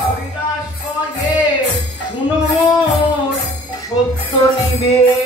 হরিদাস কহে শুনো সত্য নিবেদন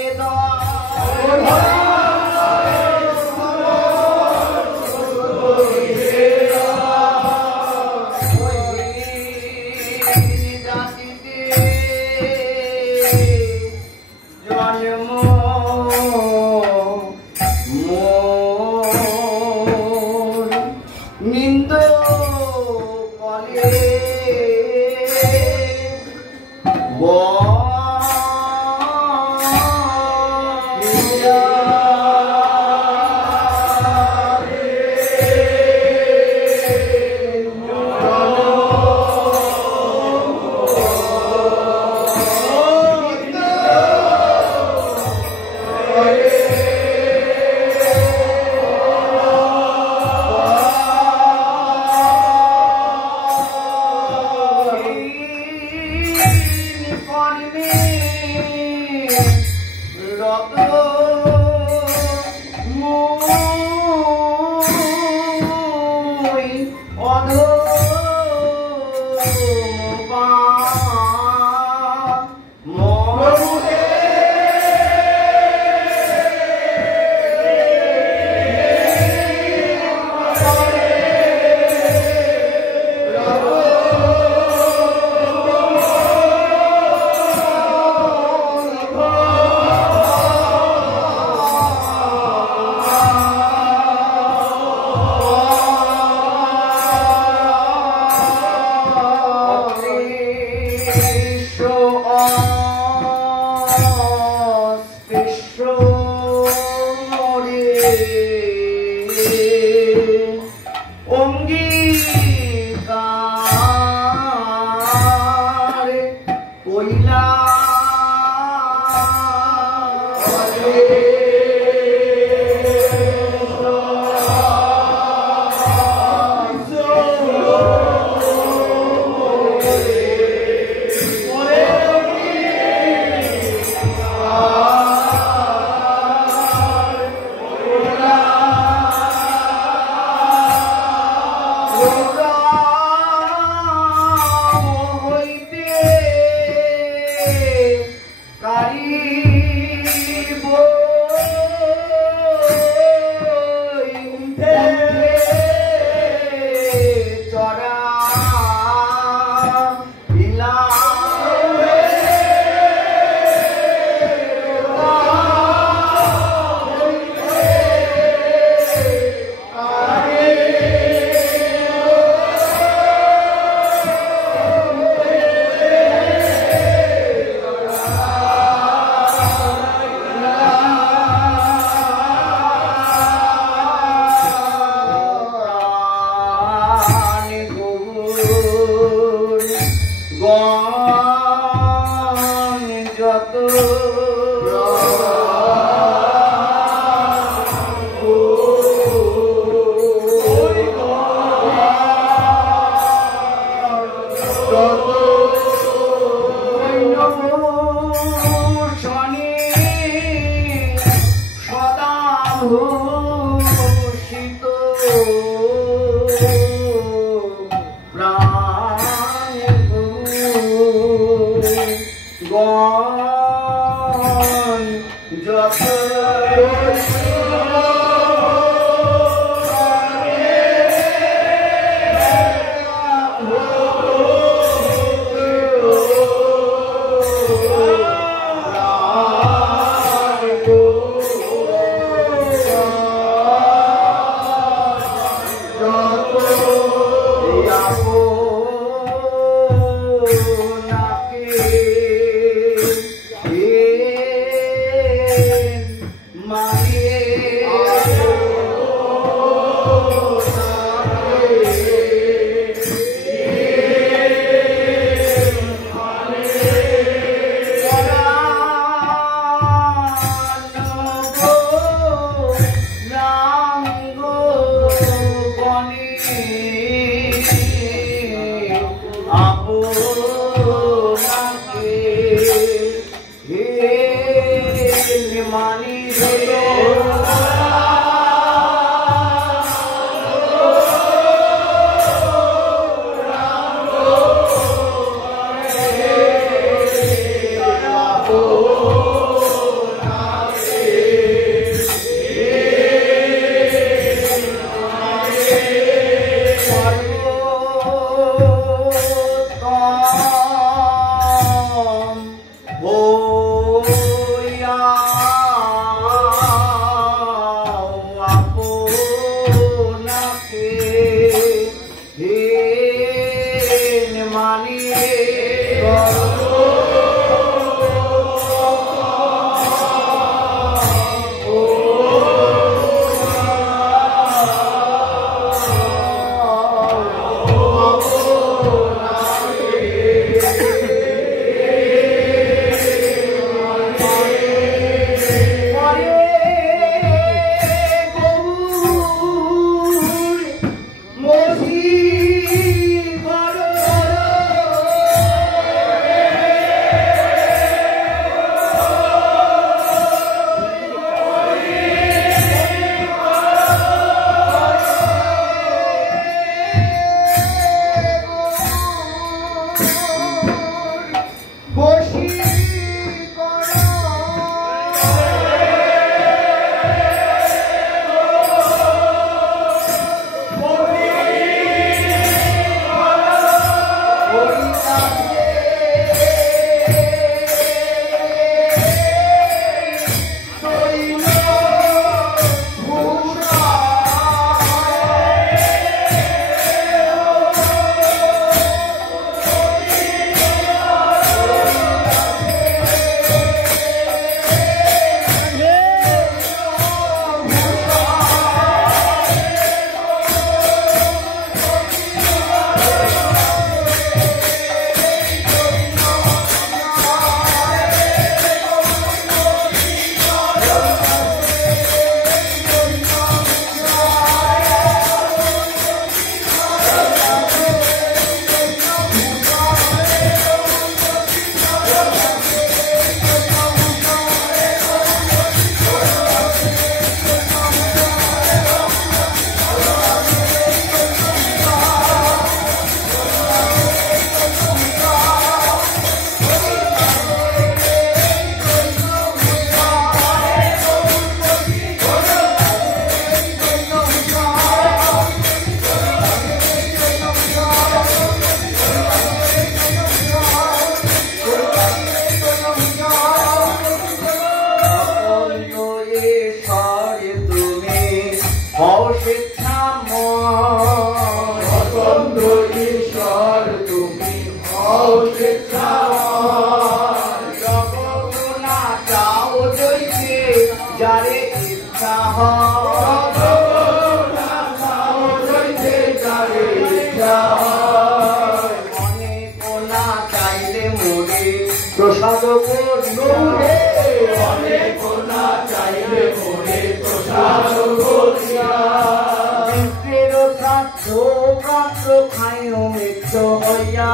পাত্র খাইও মিত্র হইয়া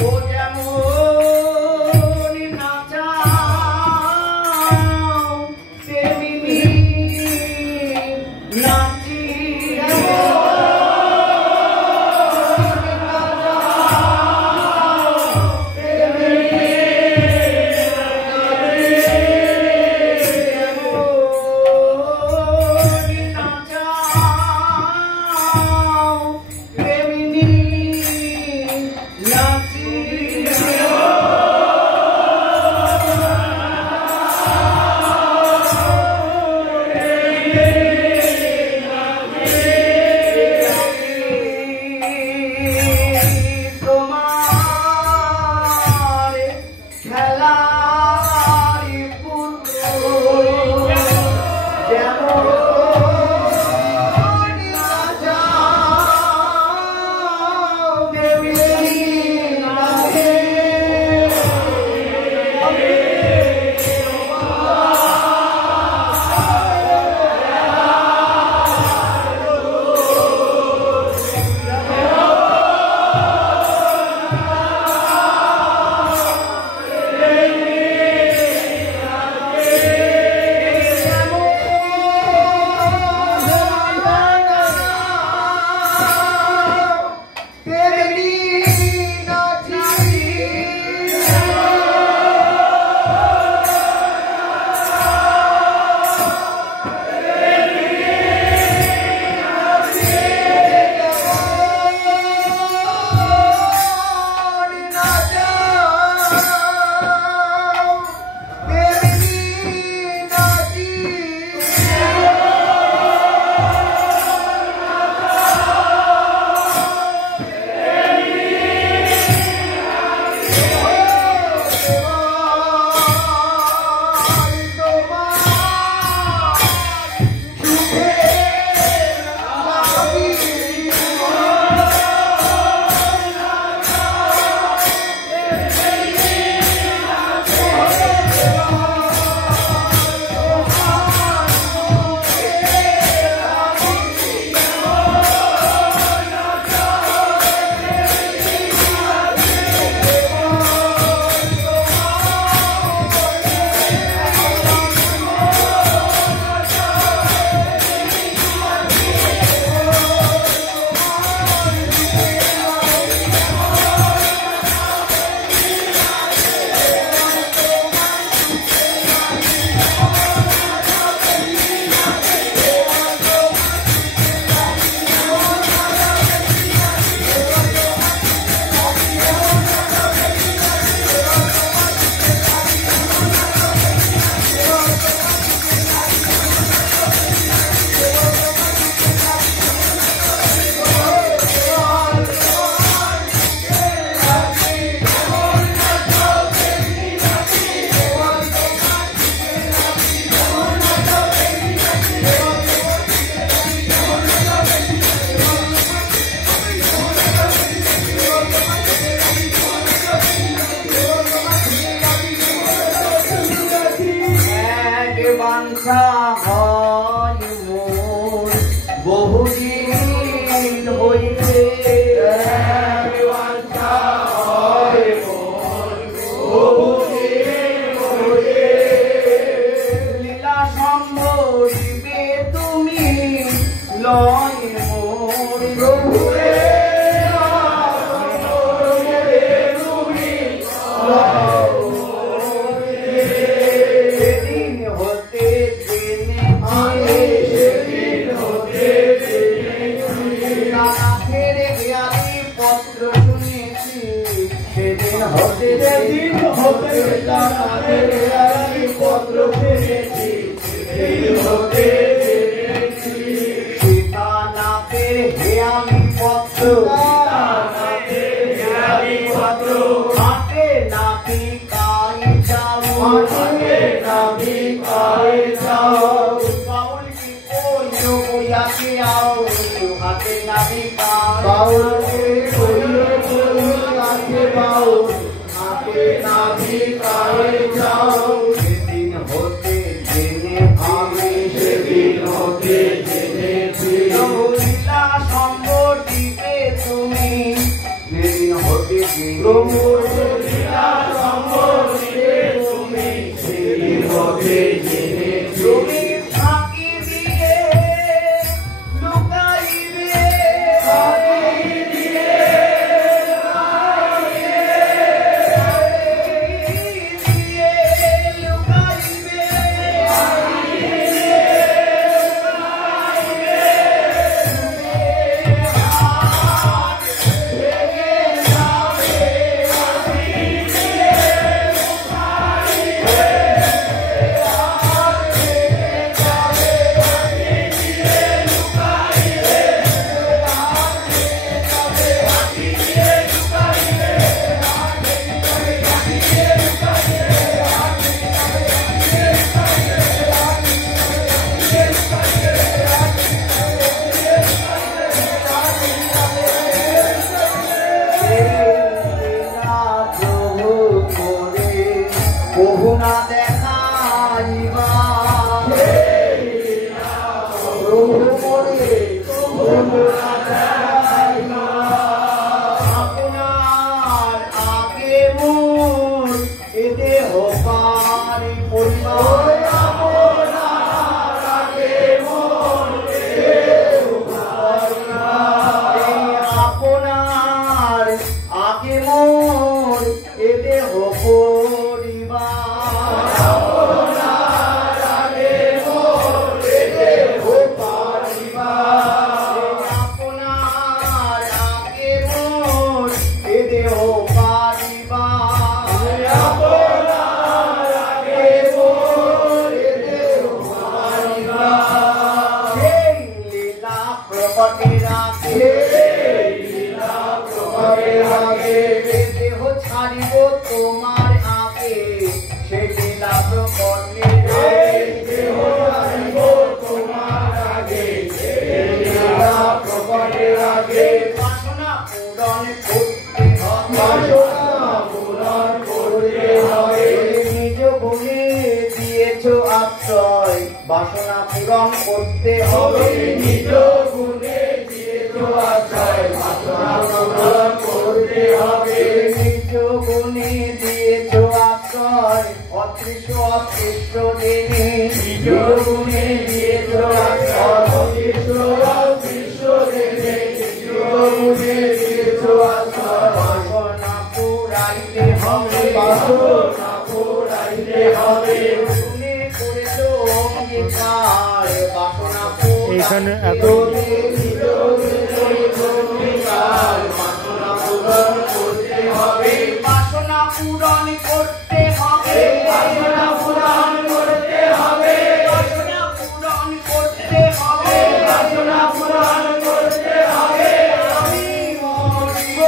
ও যেমন নাচাও তেমনি নাচিয়া বাঞ্ছা হয় মোর বহুদিন হইতে বাঞ্ছা হয় মোর বহুদিন হইতে লীলা সম্বরিবে তুমি লয় মোর প্রভুরে পত্র বাসনা পূরণ করতে হবে নিজ গুণে দিয়েছো আশ্রয় বাসনা পূরণ করতে হবে নিজ গুণে দিয়েছো আশ্রয় অদৃশ্য অদৃশ্য দেনে নিজ গুণে দিয়েছো আশ্রয় অদৃশ্য অদৃশ্য দেনে নিজ গুণে দিয়েছো আশ্রয় বাসনা পুরাইতে হবে বাসনা পুরাইতে হবে শুনে করেছো অঙ্গীকার বাসনা এখানে পুরাইতে হবে বাসনা পূরণ করতে হবে বাসনা পূরণ করতে হবে বাসনা পূরণ করতে হবে বাসনা পূরণ করতে হবে আমি মরিব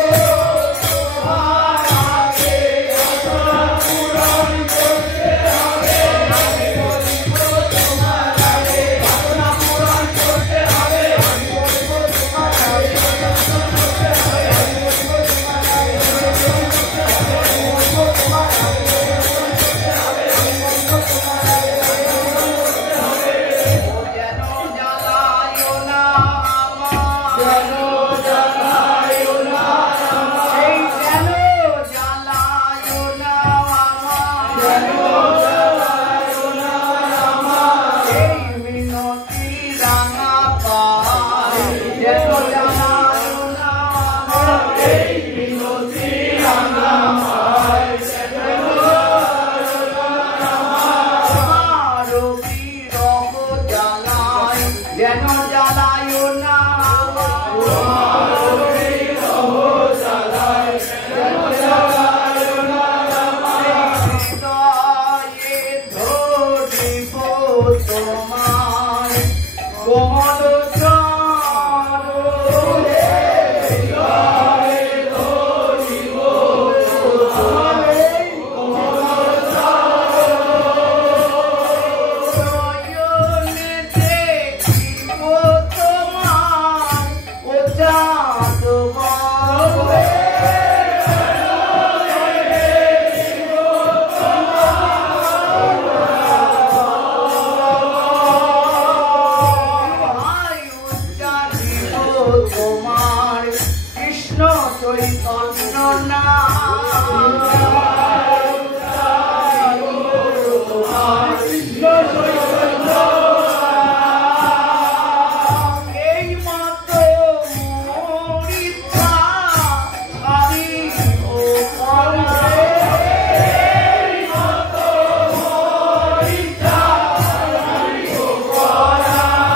যেন জ্বালায় না আমার এই যেন জ্বালায় না আমার এই মিনতি রাঙা পায় যেন জ্বালায় না আমার এই বিনতি রাঙা হয় আমার বিরহ জ্বালায় যেন জ্বালায় না হৃদয়ে ধরিব তোমায় কোমল চরণে নয়নে দেখিব তোমায় ও চাঁদ বলে উচ্চারিব তোমার কৃষ্ণ চৈতন্য নাম এই মতো মোর ইচ্ছা ছাড়িব পরায়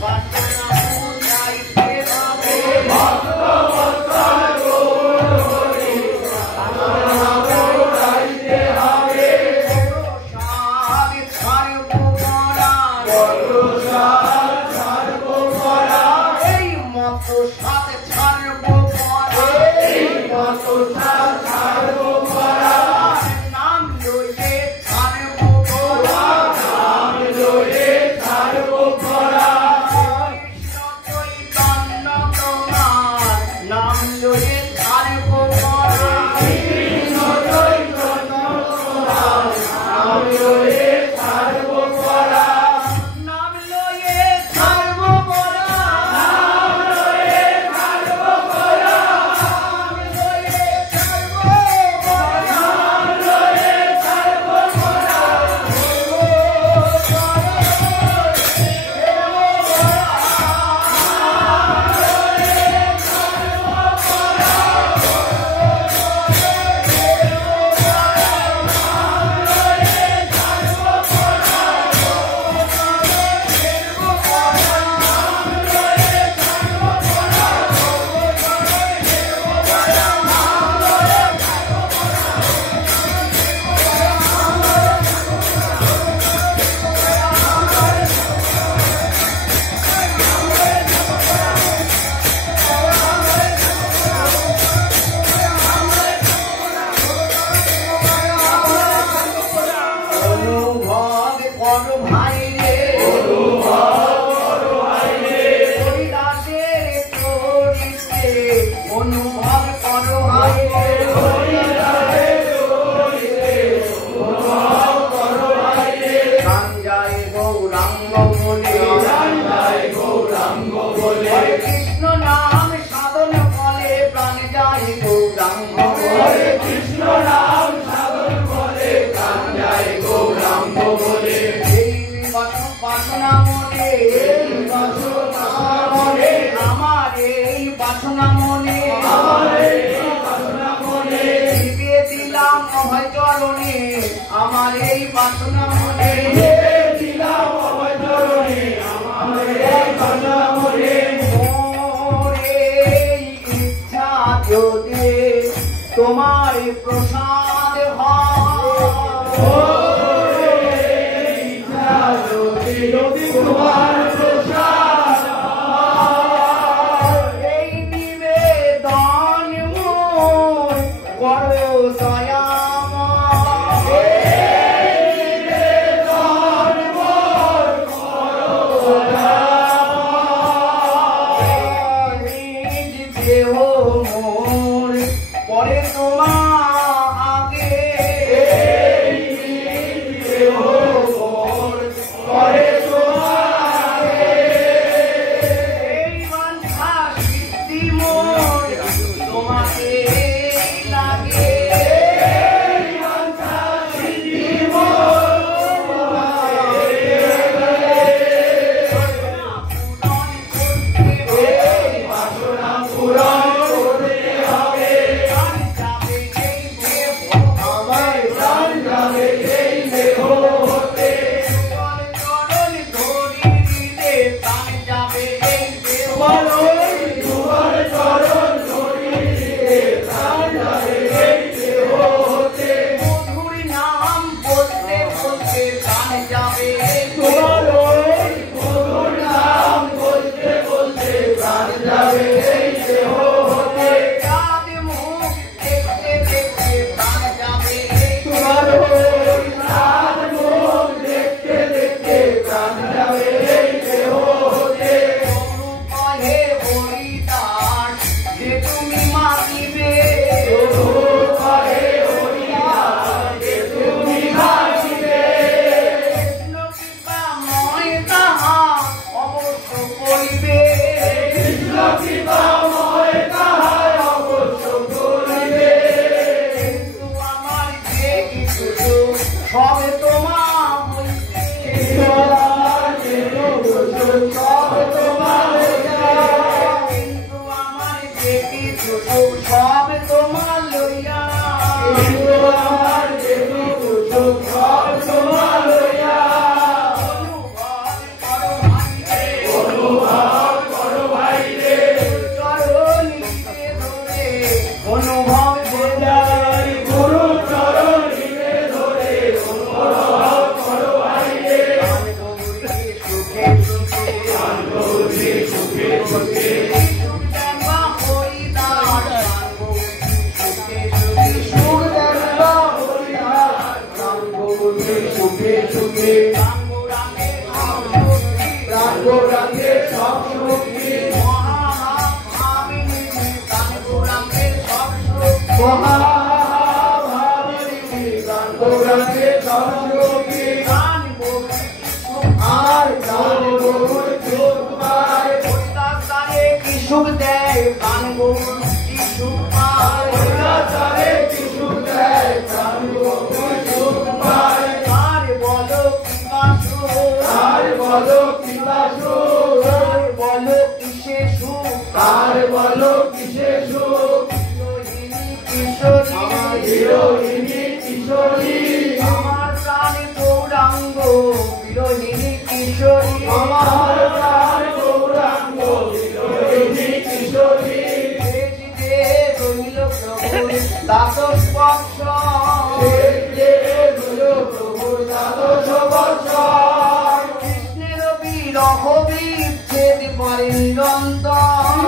বাসনা পুরাইতে হবে ভক্ত ভক্তল হরি বাসনা পুরাইতে হবে সারি ছাড়ব পরা এই মতো সাথে ছাড়ব পরা নাম লইলে ছাড়ব পরা কৃষ্ণ চৈতন্য তোমার নাম লইলে ছাড়ব পরা নাম লইলে ছাড়ব পরা বাসনা মনে দিবে দিলাম অভয় চরণে আমার এই বাসনা মনে ইচ্ছা যদি তোমার প্রসাদ এই নিবেদন মোর করো পরে তোমার আগে এই বাঞ্ছা সিদ্ধি মোর তোমাকে লাগে সবে তোমার কিন্তু আমার যে কিছু সবে তোমার লইয়া অনুভব গুরু চরণ সুখ দেয় প্রাণ গৌর কি সুখ পায় আর বলো কি বাসু বলো কিসে সুখ কিশোরী আমার প্রাণে গৌরাঙ্গ বিরোহিনী কিশোরী দ্বাদশ বর্ষ কৃষ্ণের বিরহ বিচ্ছেদ পারে নিরন্তর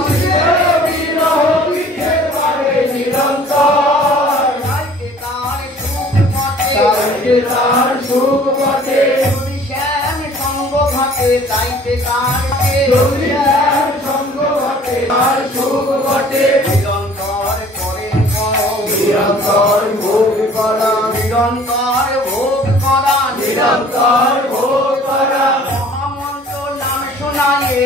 তার সুখ ঘটে শ্যাম সঙ্গ ঘটে তাইতে তার সঙ্গ ঘটে তার সুখ ঘটে নিরন্তর করে নিরন্তর ভোগ করা মহামন্ত্র নাম শোনায়ে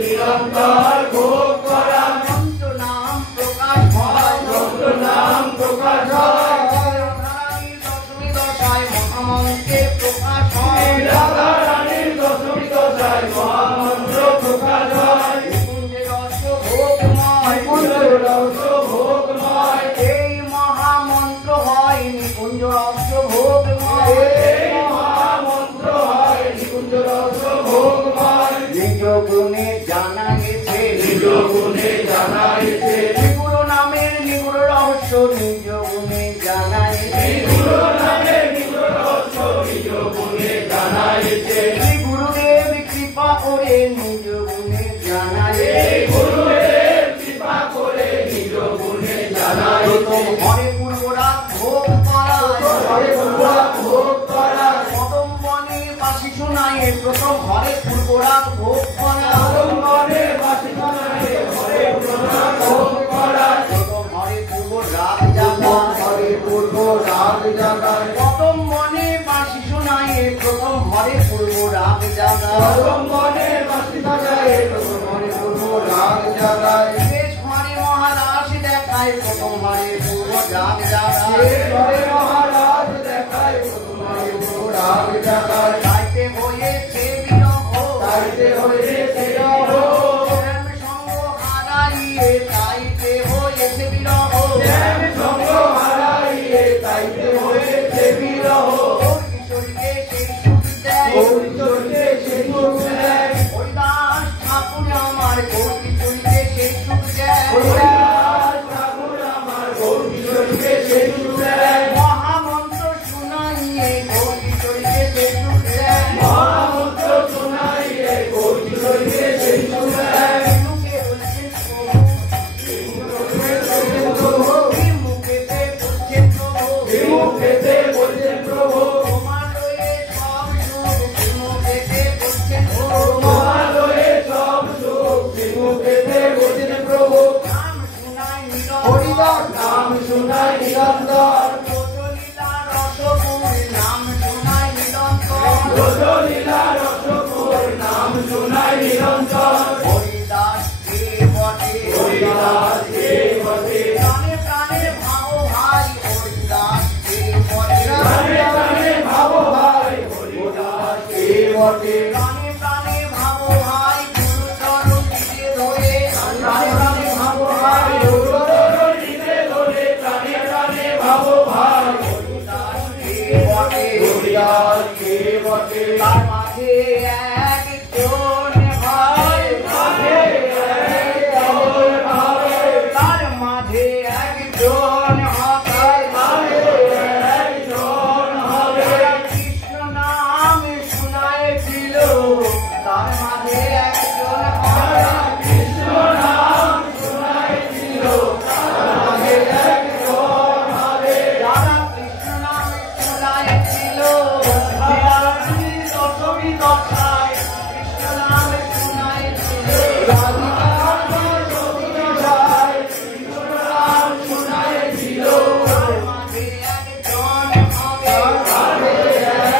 নিরন্তর ভোগ করা মন্ত্র নাম প্রকাশ হয় দশমী দশায় মহামন্ত্রে প্রকাশ হয় জানাইছে গুরুদেব কৃপা করে নিজ গুণে জানায় গুরুদেব কৃপা করে নিজ গুণে জানাই প্রথম ঘরে পূর্বরা ভোগ করা ঘরে পূর্বরা ভোগ করা প্রথম বনে বাসি শোনায় প্রথম ঘরে পূর্বরা ভোগ করা মনে বাসি শোনায় ঘরে পূর্বরা ভোগ করা প্রথম ঘরে পূর্ব রাগ জাগা ঘরে পূর্ব রাগ জাগায় প্রথম বনে বাসি শোনায় প্রথম ঘরে পূর্ব রাগ জাগা মনে বাসি জাগায় ঘরে পূর্ব রাগ জাগায় শেষ ঘরে মহারাজ দেখায় প্রথম ঘরে পূর্ব রাগ জাগা ঘরে মহারাজ দেখায় ঘরে পূর্ব রাগ জাগায় তাইতে হয়েছে বিরহ তাইতে হয়েছে বিরহ প্রেম সঙ্গ হারাইয়ে তাইতে হয়েছে বিরহ প্রেম সঙ্গ হারাইয়ে তাইতে হয়েছে বিরহ কিশোরীকে সেই সুখ দেয় গৌরীচরণে সেই সুখ দেয় হরিদাস ঠাকুর আমার কিশোরীকে সেই সুখ দেয় হরিদাস ঠাকুর আমার গৌরীচরণে সেই সুখ দেয় মহামন্ত্র শুনাইয়ে কিশোরীকে সেই সুখ দেয় মহামন্ত্র শোনাইয়ে গৌরীচরণে সেই সুখ দেয় মুখে বলছেন প্রভু মুখেতে বলছেন প্রভু বিমুখেতে বলছেন প্রভু তোমালয়ে সব সুখ মুখেতে বলছেন প্রভু মহালয়ে সব সুখ বিমুখেতে বলছেন প্রভু নাম শুনাই হরিদাস নাম শুনাই নিরন্তর ব্রজলীলা রসপুর নাম শুনাই নিরন্তর ব্রজলীলা রসপুর নাম শুনাই নিরন্তর হরিদাস কে বটে হরিদাস কে বটে প্রাণে প্রাণে ভাবো ভাই হরিদাস কে বটে প্রাণে প্রাণে ভাবো ভাই হরিদাস কে বটে প্রাণে প্রাণে ভাবো ভাই গুরুচরণ দিকে ধরে প্রাণে প্রাণে ভাবো ভাই গুরুচরণ দিকে ধরে প্রাণে প্রাণে ভাবো ভাই হরিদাস কে বটে হরিদাস কে বটে তার মাঝে একজন ভাই তার মাঝে একজন হবে কৃষ্ণ নাম শুনাইছিল তার মাঝে একজন হবে কৃষ্ণ নাম শুনাইছিল তার মাঝে একজন হবে যারা কৃষ্ণ নাম শুনাইছিল দশমী দশায় কৃষ্ণ নাম শুনাইছিল শুনাইছিল তার মাঝে একজন হবে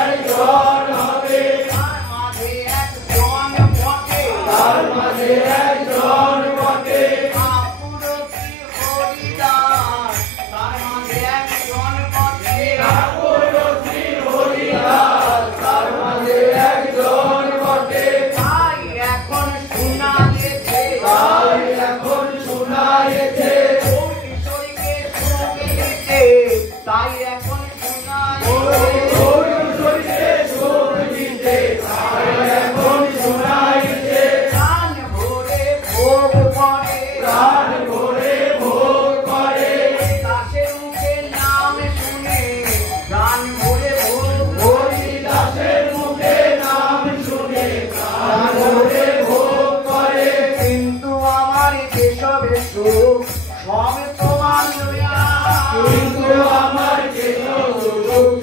একজন হবে তার মাঝে একজন বটে তার মাঝে একজন বটে ঠাকুরকি হরিদাস তার মাঝে একজন বটে ঠাকুর শ্রী হরিদাস তার মাঝে একজন বটে তাই এখন শুনাইছে তাই এখন শুনাইছে কিশোরীকে সুখ দিতে তাই এখন গৌরীচরণে সুখ দিতে তাই এখন শুনাইছে প্রাণ ভরে ভোগ করে প্রাণ ভরে ভোগ করে দাসের মুখে নাম শুনে প্রাণ ভরে ভোগ হরিদাসের মুখে নাম শুনে প্রাণ ভরে ভোগ করে কিন্তু আমার কেশবের সুখ সব তোমার লইয়া কিন্তু আমার কেশব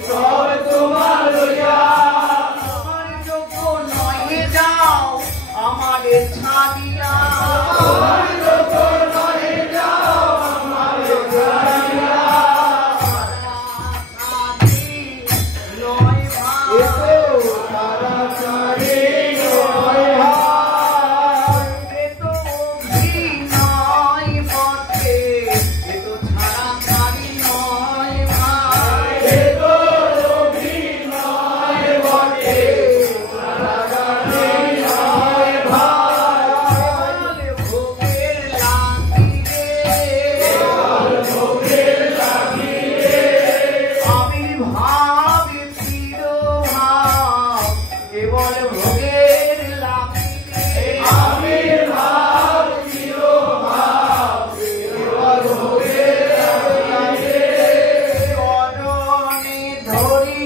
সব তোমার লইয়া আমার যোগ্য নয় যাও আমারে ছাড়িয়া তোমার লোক নহে যাও আমার ছাড়িয়া নয় ভাই এতো তাড়াতাড়ি নয় ভাই এতো অভিনয় বটে এতো ছাড়া ছাড়ি নয় ভাই এতো অভিনয় বটে তাড়াতাড়ি নয় ভাই ভোগের লাগিরে ভোগের লাগিয়ে আবির্ভাব তিরোভাব কেবল ভোগের লাগিরে আবির্ভাব চিরভাব কেবল ভোগের লাগিয়ে চরণে ধরি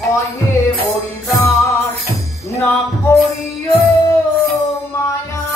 কহে হরিদাস না করিও মায়া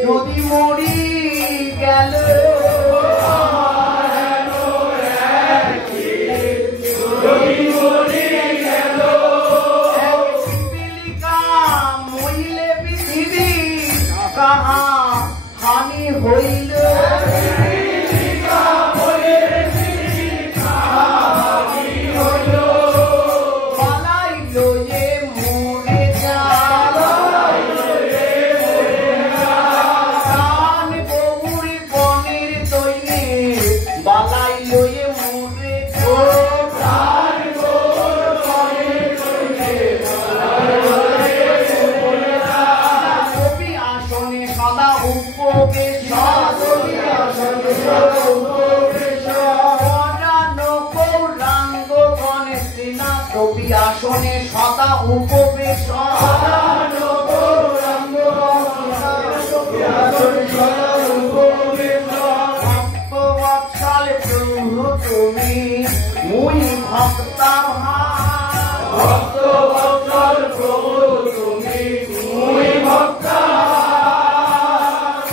যদি মরি গেল মহিলে পৃথিবী কাহা হানি হইল আসনে সদা উপবেশ ভক্তবৎসল প্রভু তুমি মুই ভক্তা ভক্তবৎসল প্রভু তুমি মুই ভক্তা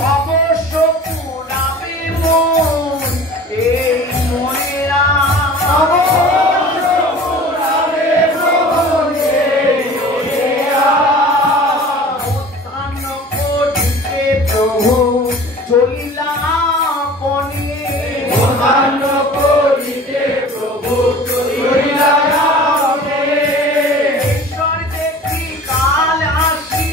অবশ্য পুরাবে মন এই মনেরা চলিলা পনে মহান করিতে প্রভু চলিলা পনে ঈশ্বর দেখি কাল আসি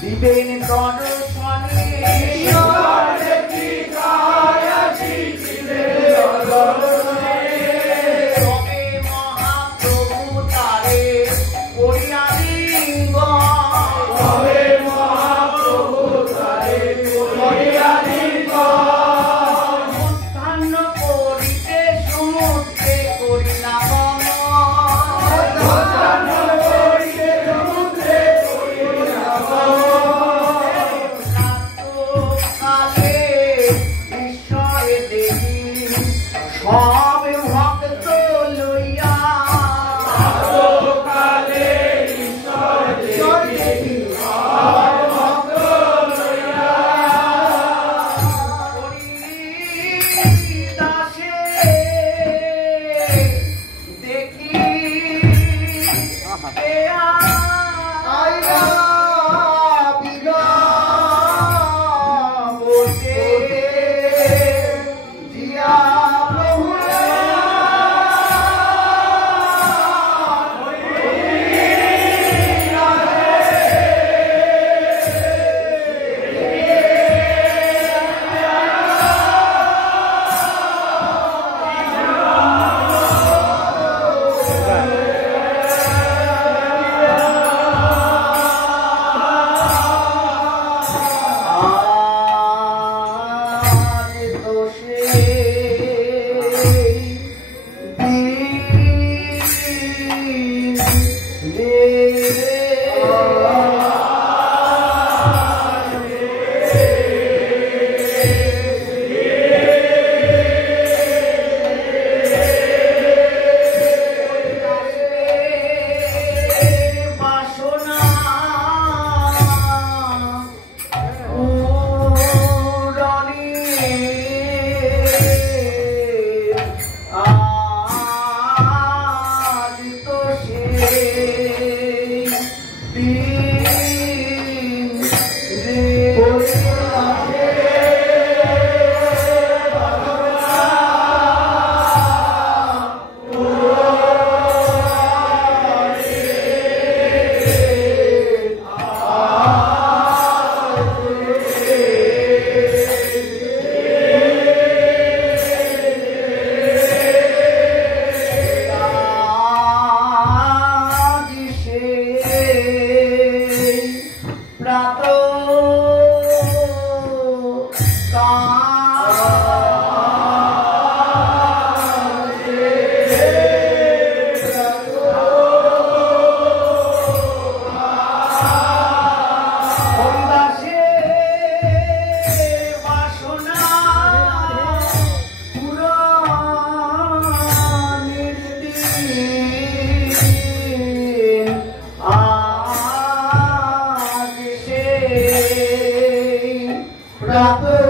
দিবেন দর্শনে ঈশ্বর দেখি কাল আসি দিবেন দর্শনে তবে মহাপ্রভু তারে করিয়া লিঙ্গ তবে মহাপ্রভু তারে করিয়া Prato